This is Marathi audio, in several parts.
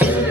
Yeah.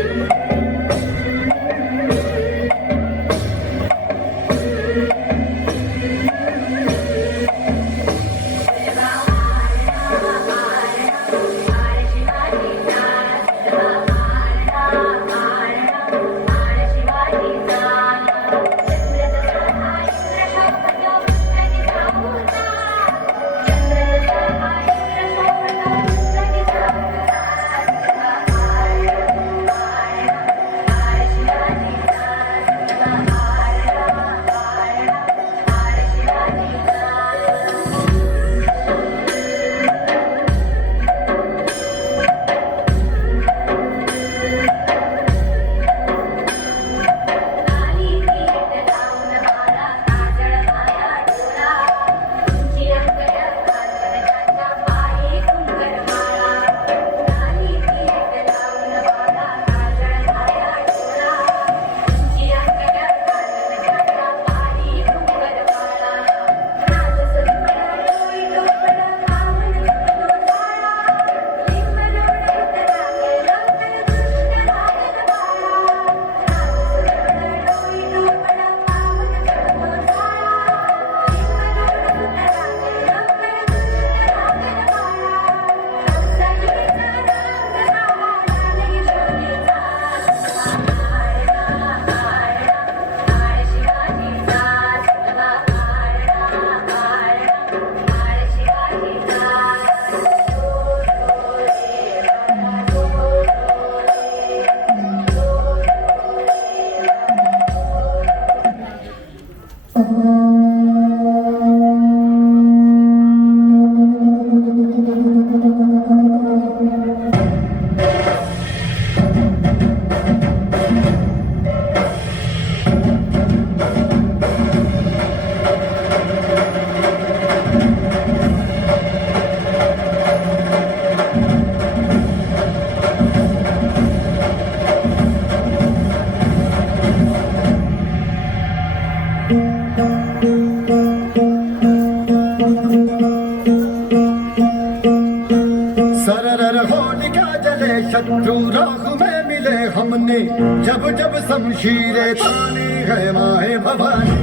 हमने जब जब शमशीरें तानी है माए भवानी।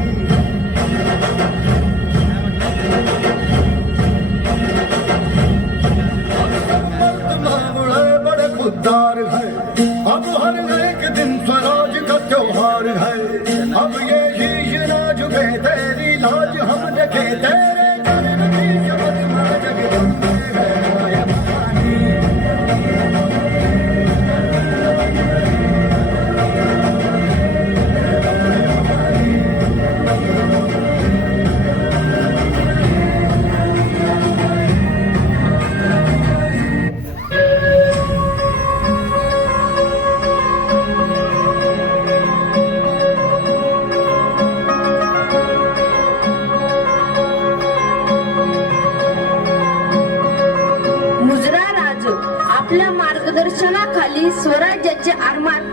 बड़े है, अब हर एक दिन स्वराज का है। अब ये ना झुके तेरी लाज हम देखे, तेरे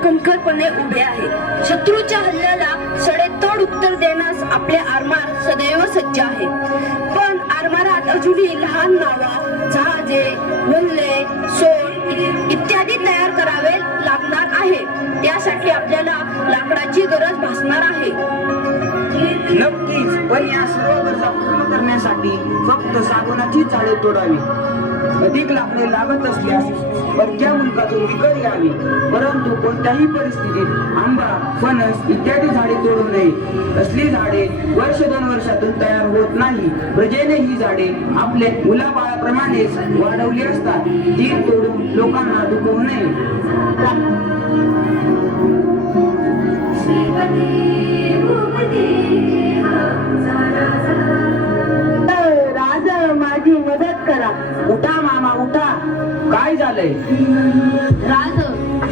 कणखरपणे उभे आहे. शत्रूच्या हल्ल्याला सडेतोड उत्तर देण्यास आपले आरमार सदैव सज्ज आहे. पण आरमारात अजूनही लहान नावा जहाजे वल्ले सोड इत्यादी तयार करावे लागणार आहे. त्यासाठी आपल्याला लाकडाची गरज भासणार आहे. नक्कीच पण या सर्व गरजा पूर्ण करण्यासाठी फक्त सागवनाची झाडे तोडावी. अधिक लाकडे लागत असल्यास परक्या मुलकातून विकत घ्यावी. परंतु कोणत्याही परिस्थितीत आंबा फणस इत्यादी झाडे तोडू नये. असली झाडे वर्ष दोन वर्षातून तयार होत नाही. प्रजेने ही झाडे आपले मुलाबाळाप्रमाणेच वाढवली असतात. ती तोडून लोकांना दुखवू नये. राज माझी मदत करा. उठा. झालंय. राज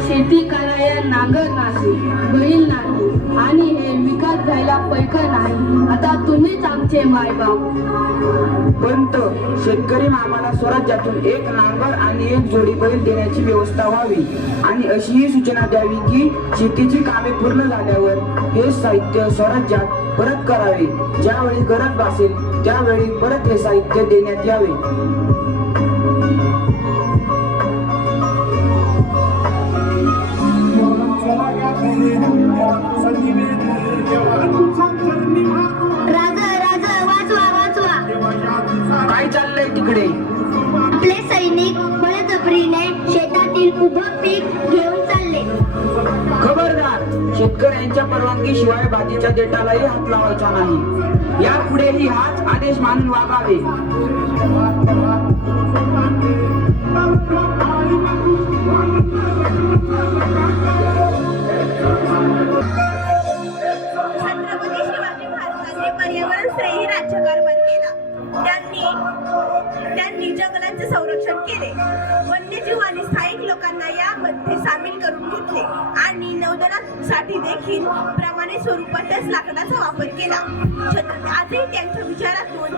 शेती कराया नांगर नाही बैल नाही आणि हे विकत घ्यायला पैका नाही. आता तुम्हीच आमचे मायबाप. पंत शेतकरी मामाला स्वराज्यातून एक नांगर आणि एक जोडी बैल देण्याची व्यवस्था व्हावी. आणि अशीही सूचना द्यावी की शेतीची कामे पूर्ण झाल्यावर हे साहित्य स्वराज्यात परत करावे. ज्यावेळी गरज भासेल त्यावेळी परत हे साहित्य देण्यात यावे. काय चाललंय तिकडे? आपले सैनिक बळजबरीने शेतातील उभं पीक घेऊन चालले. खबरदार शेतकऱ्यांच्या परवानगी शिवाय भाजीच्या देटालाही हात लावायचा नाही. यापुढेही हाच आदेश मानून वागावे. छत्रपती शिवाजी महाराजांनी पर्यावरण स्नेही राज्यकारभार केला त्यांनी त्यांनी जंगलांचे संरक्षण केले. वन्यजीव आणि स्थायिक लोकांना यामध्ये सामील करून घेतले. आणि नौदलासाठी देखील प्रमाणे स्वरूपातच लाकडाचा वापर केला. आजही त्यांच्या विचारातून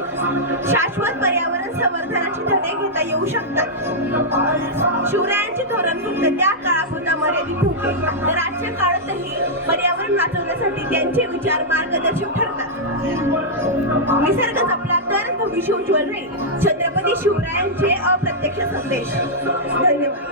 शाश्वत पर्यावरण संवर्धनाचे धडे घेता येऊ शकतात. शिवरायांचे धोरण फक्त त्या काळापुरता मर्यादित होते. तर आजच्या काळातही पर्यावरण वाचवण्यासाठी त्यांचे विचार मार्गदर्शक ठरतात. निसर्ग जपला तर भविष्य उज्ज्वल राहील. छत्रपती शिवरायांचे अप्रत्यक्ष संदेश. धन्यवाद.